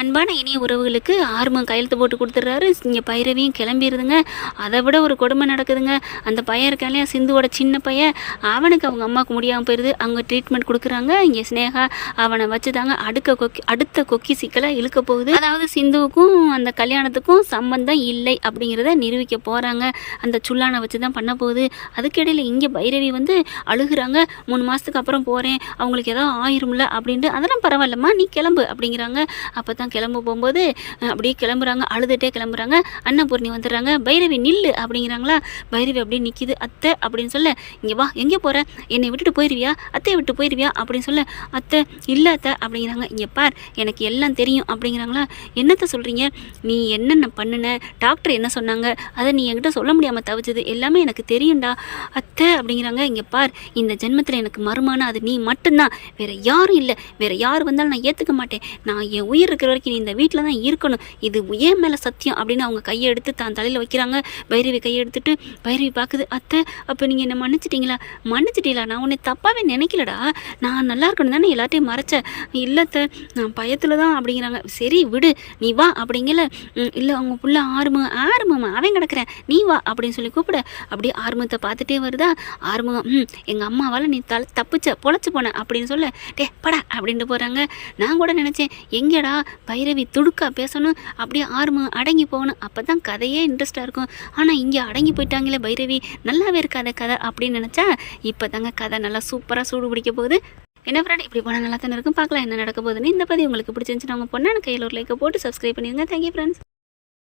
அன்பான இனிய உறவுகளுக்கு ஆர்வம் கையெழுத்து போட்டு கொடுத்துட்றாரு. இங்கே பைரவியும் கிளம்பிடுதுங்க. அதை விட ஒரு கொடுமை நடக்குதுங்க. அந்த பையன் இருக்கான் இல்லையா, சிந்துவோட சின்ன பையன், அவனுக்கு அவங்க அம்மாவுக்கு முடியாமல் போயிடுது. அவங்க ட்ரீட்மெண்ட் கொடுக்குறாங்க. இங்கே ஸ்னேகா அவனை வச்சு தாங்க அடுத்த கொக்கி சிக்கலை இழுக்க போகுது. அதாவது சிந்துவுக்கும் அந்த கல்யாணத்துக்கும் சம்பந்தம் இல்லை அப்படிங்கிறத நிரூபிக்க போகிறாங்க. அந்த சுல்லானை வச்சு தான் பண்ண போகுது. அதுக்கிடையில் இங்கே பைரவி வந்து அழுகுறாங்க. 3 மாதத்துக்கு அப்புறம் போகிறேன், அவங்களுக்கு ஏதோ ஆயிரும்ல அப்படின்ட்டு. அதெல்லாம் பரவாயில்லம்மா, நீ கிளம்பு அப்படிங்கிறாங்க. அப்போ தான் கிளம்ப போகும்போது அப்படியே கிளம்புறாங்க, அழுதுகிட்டே கிளம்புறாங்க. அன்னபூர்ணி வந்துடுறாங்க. பைரவி நில்லு அப்படிங்கிறாங்களா. பைரவி அப்படியே நிற்கிது. அத்தை அப்படின்னு சொல்ல, இங்கே வா, எங்கே போகிற, என்னை விட்டுட்டு போயிடுவியா, அத்தையை விட்டு போயிடுவியா அப்படின்னு சொல்ல, அத்தை இல்லை அத்தை அப்படிங்கிறாங்க. இங்கே பார், எனக்கு எல்லாம் தெரியும் அப்படிங்கிறாங்களா. என்னத்தை சொல்கிறீங்க, நீ என்னென்ன பண்ணுன, டாக்டர் என்ன சொன்னாங்க, அதை நீ என்கிட்ட சொல்ல முடியாமல் தவிச்சது எல்லாமே எனக்கு தெரியும்டா அத்தை அப்படிங்கிறாங்க. இங்கே பார், இந்த ஜென்மத்தில் எனக்கு மருமான அது நீ மட்டும்தான், வேற யாரும் இல்லை, வேற யார் வந்தாலும் நான் ஏற்றுக்க மாட்டேன், நான் என் உயிர் இருக்கிற வரைக்கும் நீ இந்த வீட்டில் தான் இருக்கணும், இது ஏன் மேலே சத்தியம் அப்படின்னு அவங்க கையை எடுத்து தான் தலையில் வைக்கிறாங்க. பைரவி கையை எடுத்துட்டு பைரவி பார்க்குது. அத்தை, அப்போ நீங்கள் என்னை மன்னிச்சிட்டீங்களா, நான் உன்னை தப்பாகவே நினைக்கலடா, நான் நல்லா இருக்கணும் தானே எல்லாத்தையும் மறைச்சேன், இல்லத்தை நான் பயத்தில் தான் அப்படிங்கிறாங்க. சரி விடு, நீ வா அப்படிங்கல. இல்லை அவங்க புள்ள ஆறுமுகம் அவன் கிடக்குறேன், நீ வா அப்படின்னு சொல்லி கூப்பிட, அப்படியே ஆறுமுகத்தை பார்த்துட்டே வருதா. ஆறுமுகம், எங்கள் அம்மாவால் நீ தப்பிச்ச பொழைச்சி போன அப்படின்னு சொல்ல, டே படா அப்படின்ட்டு போகிறாங்க. நான் கூட நினச்சேன், எங்கேடா பைரவி துடுக்கா பேசணும், அப்படியே ஆறுமுகம் அடங்கி போகணும், அப்போ தான் கதையே இன்ட்ரெஸ்டாக இருக்கும். ஆனால் இங்கே அடங்கி போயிட்டாங்களே பைரவி, நல்லாவே இருக்காத கதை அப்படின்னு நினச்சா, இப்போ தாங்க கதை நல்லா சூப்பராக சூடு பிடிக்க போகுது. என்ன ஃப்ரெண்ட், இப்படி போனால் நல்லா தானே இருக்கும். பார்க்கலாம் என்ன நடக்க போகுதுன்னு. இந்த பதிவு உங்களுக்கு பிடிச்சிருந்துச்சுன்னா உங்கள் பொண்ணான கையில் ஒரு லைக்கை போட்டு சப்ஸ்கிரைப் பண்ணிடுங்க. Thank you friends.